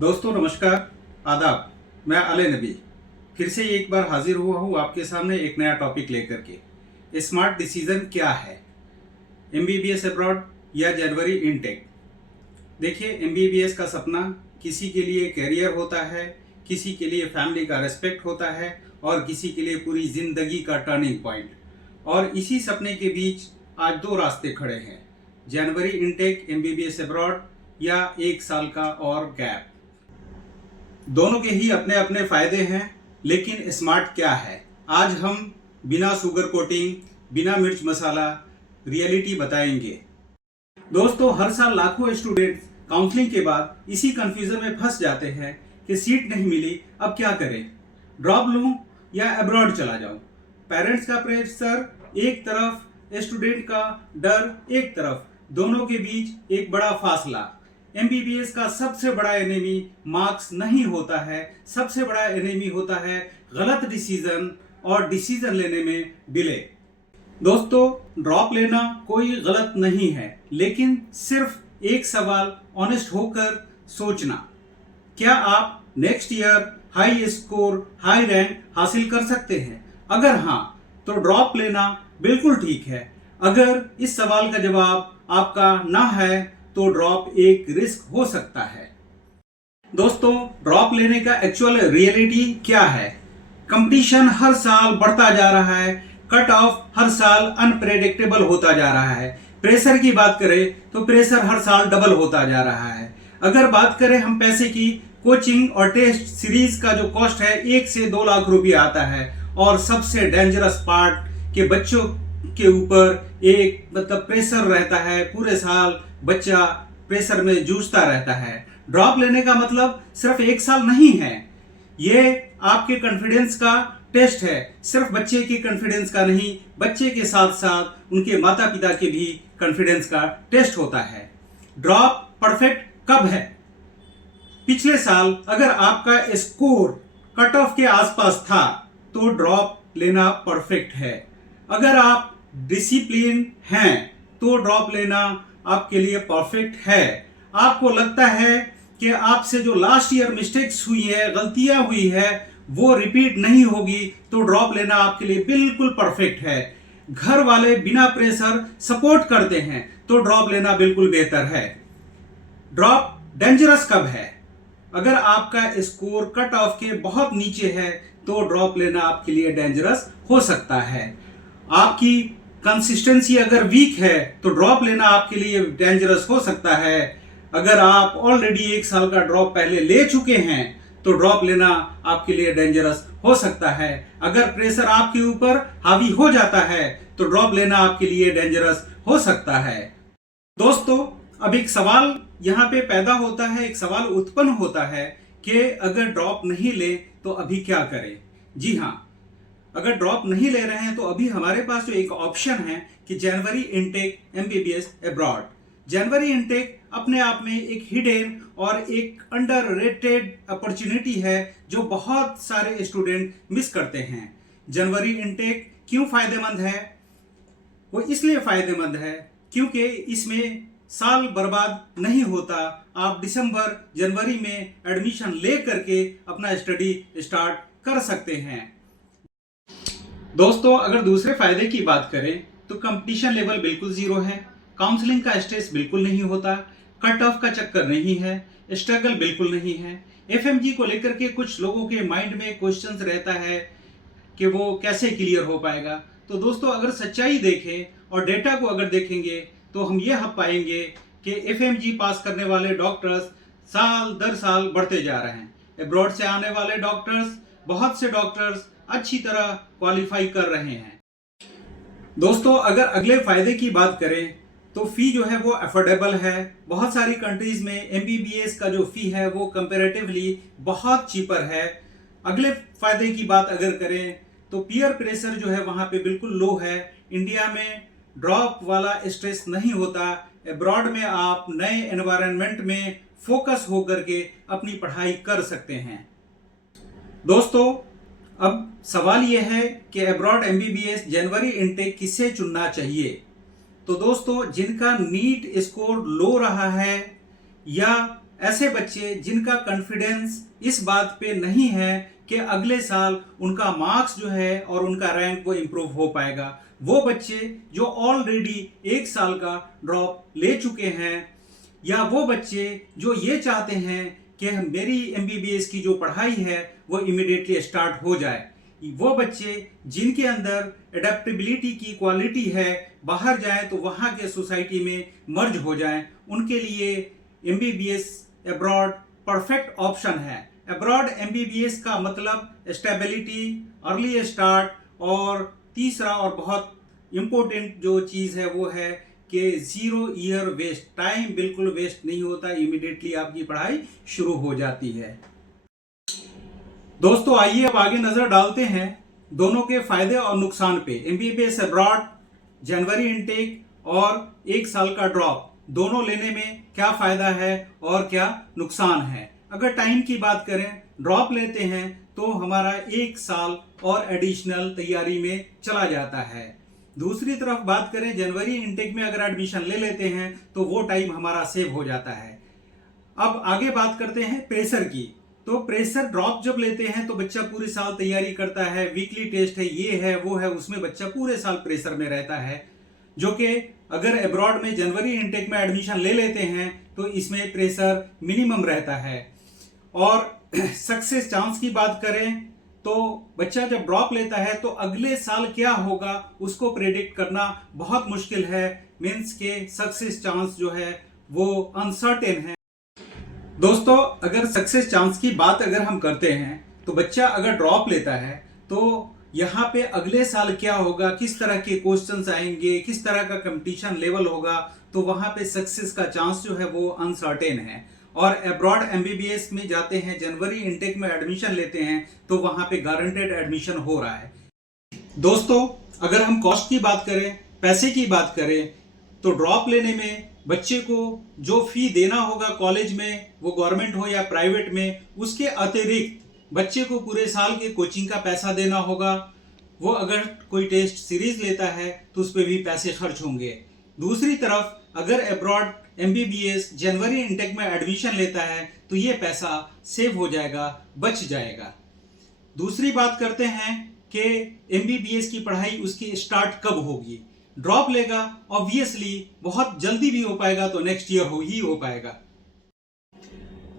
दोस्तों नमस्कार, आदाब। मैं अले नबी फिर से एक बार हाजिर हुआ हूँ आपके सामने एक नया टॉपिक लेकर के। स्मार्ट डिसीजन क्या है, एमबीबीएस अब्रॉड या जनवरी इनटेक। देखिए, एमबीबीएस का सपना किसी के लिए कैरियर होता है, किसी के लिए फैमिली का रेस्पेक्ट होता है और किसी के लिए पूरी जिंदगी का टर्निंग पॉइंट। और इसी सपने के बीच आज दो रास्ते खड़े हैं, जनवरी इनटेक एमबीबीएस अब्रॉड या एक साल का और गैप। दोनों के ही अपने अपने फायदे हैं, लेकिन स्मार्ट क्या है, आज हम बिना शुगर कोटिंग, बिना मिर्च मसाला रियलिटी बताएंगे। दोस्तों, हर साल लाखों स्टूडेंट्स काउंसलिंग के बाद इसी कंफ्यूजन में फंस जाते हैं कि सीट नहीं मिली, अब क्या करें, ड्रॉप लूं या अब्रॉड चला जाऊं। पेरेंट्स का प्रेशर एक तरफ, स्टूडेंट का डर एक तरफ, दोनों के बीच एक बड़ा फासला। एमबीबीएस का सबसे बड़ा एनिमी मार्क्स नहीं होता है, सबसे बड़ा एनिमी होता है गलत डिसीजन और डिसीजन लेने में डिले। दोस्तों, ड्रॉप लेना कोई गलत नहीं है, लेकिन सिर्फ एक सवाल ऑनेस्ट होकर सोचना, क्या आप next year high score, high rank हासिल कर सकते हैं? अगर हाँ, तो ड्रॉप लेना बिल्कुल ठीक है। अगर इस सवाल का जवाब आपका ना है तो ड्रॉप एक रिस्क हो सकता है। दोस्तों, ड्रॉप लेने का एक्चुअल रियलिटी क्या है? कंपटीशन हर साल बढ़ता जा रहा है, कट ऑफ हर साल अनप्रेडिक्टेबल होता जा रहा है। प्रेशर की बात करें तो प्रेशर हर साल डबल होता जा रहा है। अगर बात करें हम पैसे की, कोचिंग और टेस्ट सीरीज का जो कॉस्ट है 1 से 2 लाख रुपया आता है। और सबसे डेंजरस पार्ट के बच्चों के ऊपर एक प्रेशर रहता है, पूरे साल बच्चा प्रेशर में जूझता रहता है। ड्रॉप लेने का मतलब सिर्फ 1 साल नहीं है, ये आपके कॉन्फिडेंस का टेस्ट है। सिर्फ बच्चे के कॉन्फिडेंस का नहीं, बच्चे के साथ साथ उनके माता पिता के भी कॉन्फिडेंस का टेस्ट होता है। ड्रॉप परफेक्ट कब है? पिछले साल अगर आपका स्कोर कट ऑफ के आसपास था तो ड्रॉप लेना परफेक्ट है। अगर आप डिसिप्लिन हैं तो ड्रॉप लेना आपके लिए परफेक्ट है। आपको लगता है कि आपसे जो लास्ट ईयर मिस्टेक्स हुई है, गलतियां हुई है, वो रिपीट नहीं होगी तो ड्रॉप लेना आपके लिए बिल्कुल परफेक्ट है। घर वाले बिना प्रेशर सपोर्ट करते हैं तो ड्रॉप लेना बिल्कुल बेहतर है। ड्रॉप डेंजरस कब है? अगर आपका स्कोर कट ऑफ के बहुत नीचे है तो ड्रॉप लेना आपके लिए डेंजरस हो सकता है। आपकी कंसिस्टेंसी अगर वीक है तो ड्रॉप लेना आपके लिए डेंजरस हो सकता है। अगर आप ऑलरेडी 1 साल का ड्रॉप पहले ले चुके हैं तो ड्रॉप लेना आपके लिए डेंजरस हो सकता है। अगर प्रेशर आपके ऊपर हावी हो जाता है तो ड्रॉप लेना आपके लिए डेंजरस हो सकता है। दोस्तों, अब एक सवाल यहाँ पे पैदा होता है, एक सवाल उत्पन्न होता है कि अगर ड्रॉप नहीं ले तो अभी क्या करें? जी हाँ, अगर ड्रॉप नहीं ले रहे हैं तो अभी हमारे पास जो एक ऑप्शन है कि जनवरी इनटेक एमबीबीएस अब्रॉड। जनवरी इनटेक अपने आप में एक हिडन और एक अंडररेटेड अपॉर्चुनिटी है जो बहुत सारे स्टूडेंट मिस करते हैं। जनवरी इनटेक क्यों फायदेमंद है? वो इसलिए फायदेमंद है क्योंकि इसमें साल बर्बाद नहीं होता। आप दिसंबर जनवरी में एडमिशन ले करके अपना स्टडी स्टार्ट कर सकते हैं। दोस्तों, अगर दूसरे फायदे की बात करें तो कंपटीशन लेवल बिल्कुल जीरो है, काउंसलिंग का स्ट्रेस बिल्कुल नहीं होता, कट ऑफ का चक्कर नहीं है, स्ट्रगल बिल्कुल नहीं है। एफएमजी को लेकर के कुछ लोगों के माइंड में क्वेश्चंस रहता है कि वो कैसे क्लियर हो पाएगा। तो दोस्तों, अगर सच्चाई देखें और डेटा को अगर देखेंगे तो हम ये पाएंगे कि एफएमजी पास करने वाले डॉक्टर्स साल दर साल बढ़ते जा रहे हैं। अब्रॉड से आने वाले डॉक्टर्स, बहुत से डॉक्टर्स अच्छी तरह क्वालिफाई कर रहे हैं। दोस्तों, अगर अगले फायदे की बात करें तो फी जो है वो अफोर्डेबल है। बहुत सारी कंट्रीज में एमबीबीएस का जो फी है वो कंपैरेटिवली बहुत चीपर है। अगले फायदे की बात अगर करें तो पीयर प्रेशर जो है वहां पे बिल्कुल लो है। इंडिया में ड्रॉप वाला स्ट्रेस नहीं होता। अब्रॉड में आप नए एनवायरनमेंट में फोकस होकर के अपनी पढ़ाई कर सकते हैं। दोस्तों, अब सवाल यह है कि अब्रॉड एमबीबीएस जनवरी इनटेक किसे चुनना चाहिए? तो दोस्तों, जिनका नीट स्कोर लो रहा है या ऐसे बच्चे जिनका कॉन्फिडेंस इस बात पे नहीं है कि अगले साल उनका मार्क्स जो है और उनका रैंक वो इम्प्रूव हो पाएगा, वो बच्चे जो ऑलरेडी 1 साल का ड्रॉप ले चुके हैं, या वो बच्चे जो ये चाहते हैं कि मेरी MBBS की जो पढ़ाई है वो इमीडिएटली स्टार्ट हो जाए, वो बच्चे जिनके अंदर एडेप्टेबिलिटी की क्वालिटी है, बाहर जाएं तो वहाँ के सोसाइटी में मर्ज हो जाएं, उनके लिए MBBS अब्रॉड परफेक्ट ऑप्शन है। अब्रॉड MBBS का मतलब स्टेबिलिटी, अर्ली स्टार्ट, और तीसरा और बहुत इम्पोर्टेंट जो चीज़ है वो है कि 0 ईयर वेस्ट, टाइम बिल्कुल वेस्ट नहीं होता, इमीडिएटली आपकी पढ़ाई शुरू हो जाती है। दोस्तों आइए अब आगे नजर डालते हैं दोनों के फायदे और नुकसान पे। MBBS अब्रॉड, जनवरी इनटेक और 1 साल का ड्रॉप, दोनों लेने में क्या फायदा है और क्या नुकसान है। अगर टाइम की बात करें, ड्रॉप लेते हैं तो हमारा 1 साल और एडिशनल तैयारी में चला जाता है। दूसरी तरफ बात करें, जनवरी इनटेक में अगर एडमिशन ले लेते हैं तो वो टाइम हमारा सेव हो जाता है। अब आगे बात करते हैं प्रेशर की। तो प्रेशर ड्रॉप जब लेते हैं तो बच्चा पूरे साल तैयारी करता है, वीकली टेस्ट है, ये है वो है, उसमें बच्चा पूरे साल प्रेशर में रहता है, जो कि अगर अब्रॉड में जनवरी इनटेक में एडमिशन ले लेते हैं तो इसमें प्रेशर मिनिमम रहता है। और सक्सेस चांस की बात करें तो बच्चा जब ड्रॉप लेता है तो अगले साल क्या होगा उसको प्रेडिक्ट करना बहुत मुश्किल है, मीन्स के सक्सेस चांस जो है वो अनसर्टेन है। दोस्तों अगर सक्सेस चांस की बात अगर हम करते हैं तो बच्चा अगर ड्रॉप लेता है तो यहाँ पे अगले साल क्या होगा, किस तरह के क्वेश्चंस आएंगे, किस तरह का कंपटीशन लेवल होगा, तो वहाँ पे सक्सेस का चांस जो है वो अनसर्टेन है। और अब्रॉड MBBS में जाते हैं, जनवरी इनटेक में एडमिशन लेते हैं तो वहाँ पे गारंटेड एडमिशन हो रहा है। दोस्तों अगर हम कॉस्ट की बात करें, पैसे की बात करें, तो ड्रॉप लेने में बच्चे को जो फी देना होगा कॉलेज में, वो गवर्नमेंट हो या प्राइवेट में, उसके अतिरिक्त बच्चे को पूरे साल के कोचिंग का पैसा देना होगा। वो अगर कोई टेस्ट सीरीज लेता है तो उस पर भी पैसे खर्च होंगे। दूसरी तरफ अगर अब्रॉड MBBS जनवरी इनटेक में एडमिशन लेता है तो ये पैसा सेव हो जाएगा, बच जाएगा। दूसरी बात करते हैं कि MBBS की पढ़ाई उसकी स्टार्ट कब होगी। ड्रॉप लेगा ऑब्वियसली बहुत जल्दी भी हो पाएगा, तो नेक्स्ट ईयर ही हो पाएगा।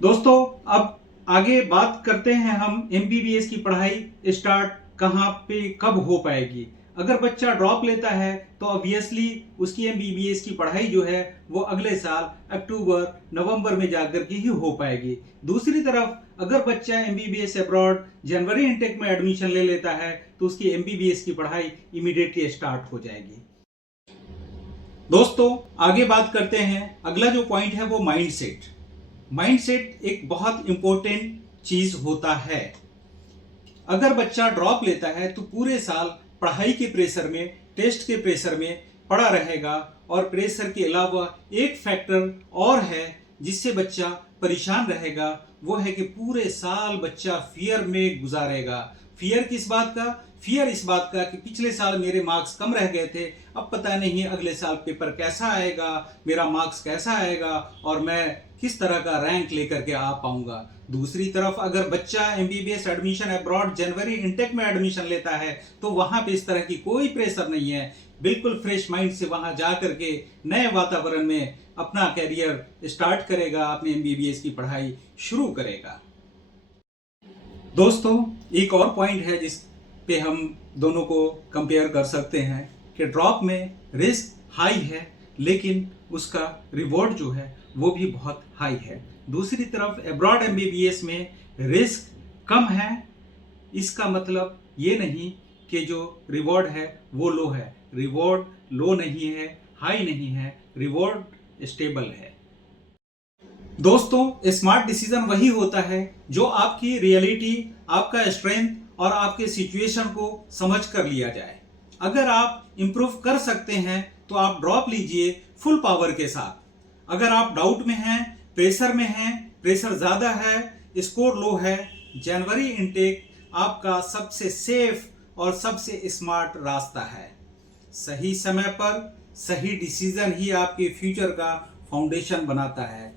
दोस्तों अब आगे बात करते हैं हम MBBS की पढ़ाई स्टार्ट कहाँ पे कब हो पाएगी। अगर बच्चा ड्रॉप लेता है तो ऑब्वियसली उसकी MBBS की पढ़ाई जो है वो अगले साल अक्टूबर नवंबर में जाकर के ही हो पाएगी। दूसरी तरफ अगर बच्चा MBBS अब्रॉड जनवरी इनटेक में एडमिशन ले लेता है तो उसकी MBBS की पढ़ाई इमीडिएटली स्टार्ट हो जाएगी। दोस्तों आगे बात करते हैं, अगला जो पॉइंट है वो माइंडसेट। माइंडसेट एक बहुत इंपॉर्टेंट चीज होता है। अगर बच्चा ड्रॉप लेता है तो पूरे साल पढ़ाई के प्रेशर में, टेस्ट के प्रेशर में पड़ा रहेगा, और प्रेशर के अलावा एक फैक्टर और है जिससे बच्चा परेशान रहेगा, वो है कि पूरे साल बच्चा फियर में गुजारेगा। फियर किस बात का? फियर इस बात का कि पिछले साल मेरे मार्क्स कम रह गए थे, अब पता नहीं अगले साल पेपर कैसा आएगा, मेरा मार्क्स कैसा आएगा और मैं किस तरह का रैंक लेकर के आ पाऊंगा। दूसरी तरफ अगर बच्चा MBBS एडमिशन अब्रॉड जनवरी इनटेक में एडमिशन लेता है तो वहां पे इस तरह की कोई प्रेशर नहीं है, बिल्कुल फ्रेश माइंड से वहां जा करके नए वातावरण में अपना कैरियर स्टार्ट करेगा, अपने MBBS की पढ़ाई शुरू करेगा। दोस्तों एक और पॉइंट है जिस पे हम दोनों को कंपेयर कर सकते हैं कि ड्रॉप में रिस्क हाई है लेकिन उसका रिवॉर्ड जो है वो भी बहुत हाई है। दूसरी तरफ अब्रॉड MBBS में रिस्क कम है, इसका मतलब ये नहीं कि जो रिवॉर्ड है वो लो है। रिवॉर्ड लो नहीं है, हाई नहीं है, रिवॉर्ड स्टेबल है। दोस्तों स्मार्ट डिसीजन वही होता है जो आपकी रियलिटी, आपका स्ट्रेंथ और आपके सिचुएशन को समझ कर लिया जाए। अगर आप इंप्रूव कर सकते हैं तो आप ड्रॉप लीजिए फुल पावर के साथ। अगर आप डाउट में हैं, प्रेशर में हैं, प्रेशर ज़्यादा है, स्कोर लो है, जनवरी इनटेक आपका सबसे सेफ और सबसे स्मार्ट रास्ता है। सही समय पर सही डिसीजन ही आपके फ्यूचर का फाउंडेशन बनाता है।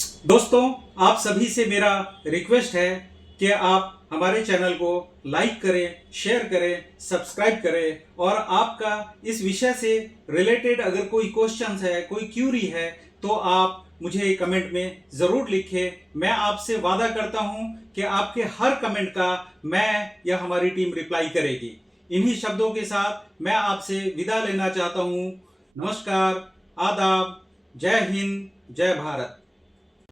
दोस्तों, आप सभी से मेरा रिक्वेस्ट है कि आप हमारे चैनल को लाइक करें, शेयर करें, सब्सक्राइब करें और आपका इस विषय से रिलेटेड अगर कोई क्वेश्चन है, कोई क्यूरी है, तो आप मुझे कमेंट में ज़रूर लिखें। मैं आपसे वादा करता हूं कि आपके हर कमेंट का मैं या हमारी टीम रिप्लाई करेगी। इन्हीं शब्दों के साथ मैं आपसे विदा लेना चाहता हूं। नमस्कार, आदाब, जय हिंद, जय भारत।